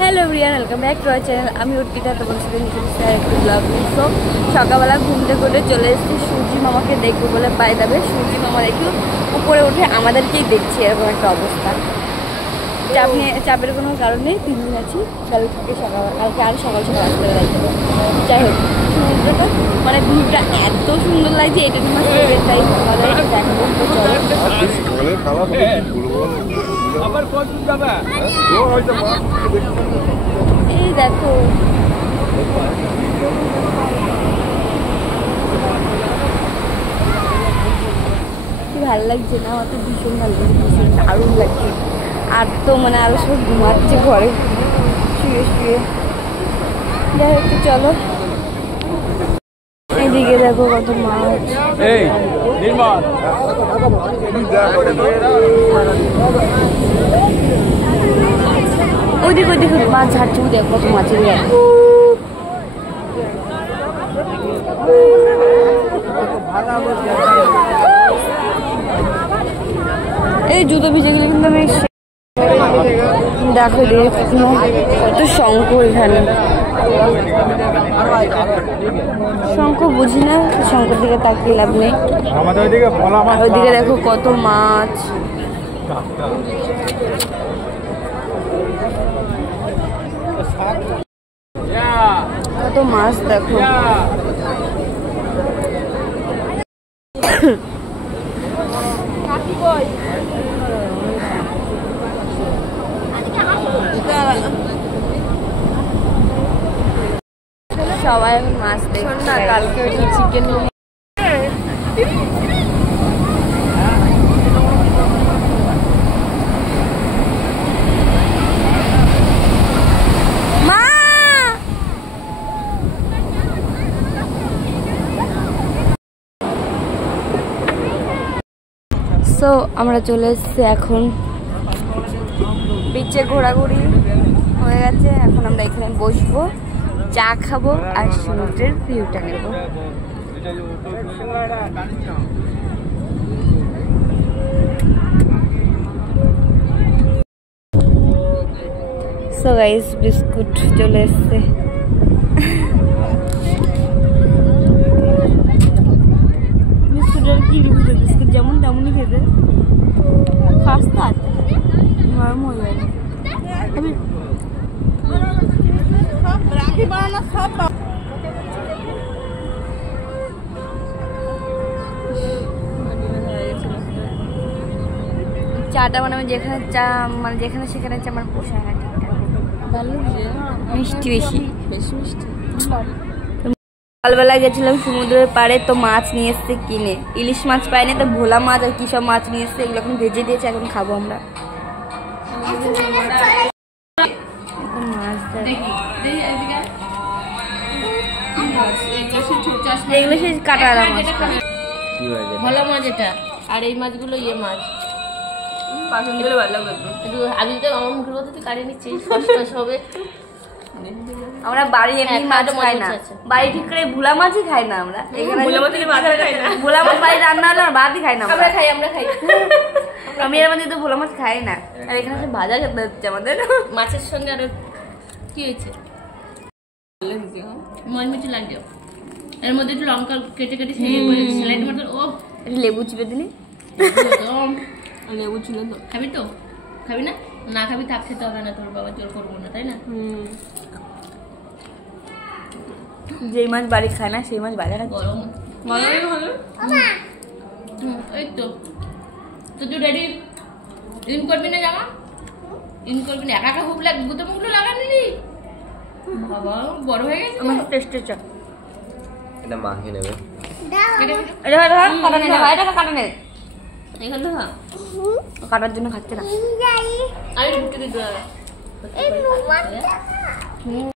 Hello everyone, welcome back to our channel. আমি অর্পিতা, তোমার সাথে নিয়ে এসেছি আরেকটু ব্লগ। তো সকালবেলা ঘুমতে করে চলে এসেছি সূর্যি মামাকে দেখবো বলে। পায়ে যাবে সূর্যি মামা একটু উপরে উঠে আমাদেরকেই দেখছি, এরকম একটা অবস্থা। চাপের কোনো কারণ নেই, 3 দিন আছি। কালকে আর সকাল সকাল আসতে লাগবে। যাই হোক, সমুদ্রটা মানে ভিউটা এত সুন্দর লাগছে। এটা তোমার সেকেন্ড টাইম আমাদের দেখাবো। এই দেখো কি ভালো লাগছে না? আমার তো ভীষণ ভালো লাগছে, ভীষণ দারুণ লাগছে। আর তো মানে আরো সব ঘুমাচ্ছে ঘরে শুয়ে শুয়ে। যাই হোক, চলো এদিকে দেখো কত মাছ। ওইদিকে ওইদিকে মাছ ঝাড়ছে, দেখো কত মাছের গায়ে। এই জুতো ভিজে গেলে কিন্তু আমি দেখো কত শঙ্খ এখানে। শঙ্খ বুঝি না, শঙ্খের দিকে তাকিয়ে লাভ নেই। ওইদিকে দেখো কত মাছ। কত মাছ দেখো। সবাই মাছ দেখুন না, কালকে চিকেন সো আমরা চলে এসেছি এখন বিচে। ঘোরাঘুরি হয়ে গেছে, এখন আমরা এখানে বসবো, চা খাবো আর সমুদ্রের ভিউটা নেব। সো গাইস, বিস্কুট চলে এসছে। বিস্কুটের কি রিভিউ? বিস্কুট যেমন তেমনই খেতে, খাস্তা নরম হয়ে যায়। চাটা মানে আমি যেখানে চা মানে যেখানে সেখানে চা আমার পোষায় না ঠিকঠাক, মিষ্টি বেশি মিষ্টি। সকালবেলা গেছিলাম সমুদ্রের পাড়ে, তো মাছ নিয়ে এসছে কিনে। ইলিশ মাছ পাইনি, তো ভোলা মাছ আর কি সব মাছ নিয়ে এসছে। এগুলো এখন ভেজে দিয়েছে, এখন খাবো আমরা। এগুলো সেই কাটা মাছ, ভোলা মাছ এটা। আর এই মাছগুলো ইয়ে মাছ আমি তো আমার মুখের মধ্যে কাটিয়ে নিচ্ছি। আমরা বাড়ি এমনি মাছ খাই না, বাড়ি ঠিক করে ভোলা মাছই খাই না আমরা। এখানে ভোলা মাছ বাড়ি রান্না হলে ভাতই খাই না। আমরা খাই আমি এর মধ্যে তো ভোলা মাছ খাই না। আর এখানে ভাজা খেতে হচ্ছে আমাদের মাছের সঙ্গে। আর কি হয়েছে? মরিচ লাগিয়ে এর মধ্যে একটু লঙ্কা কেটে কেটে স্যালাড মতো। ও লেবু চিপে দিলি? লেবু ছিল তো। খাবি তো? খাবি না? না খাবি থাক, খেতে হবে না। তোর বাবা জোর করবো না, তাই না? যেই মাছ বাড়ি খায় না সেই মাছ বাজারে গরম গরমই ভালো। এই তো তুই রেডি ইন করবি না? জামা ইন করবি না? একা একা খুব লাগে, গুতো মুগলো লাগানি নি বাবা, বড় হয়ে গেছে। আমার টেস্টের চা এটা মাখিয়ে নেবে। কাটার জন্য খাচ্ছে না। আমি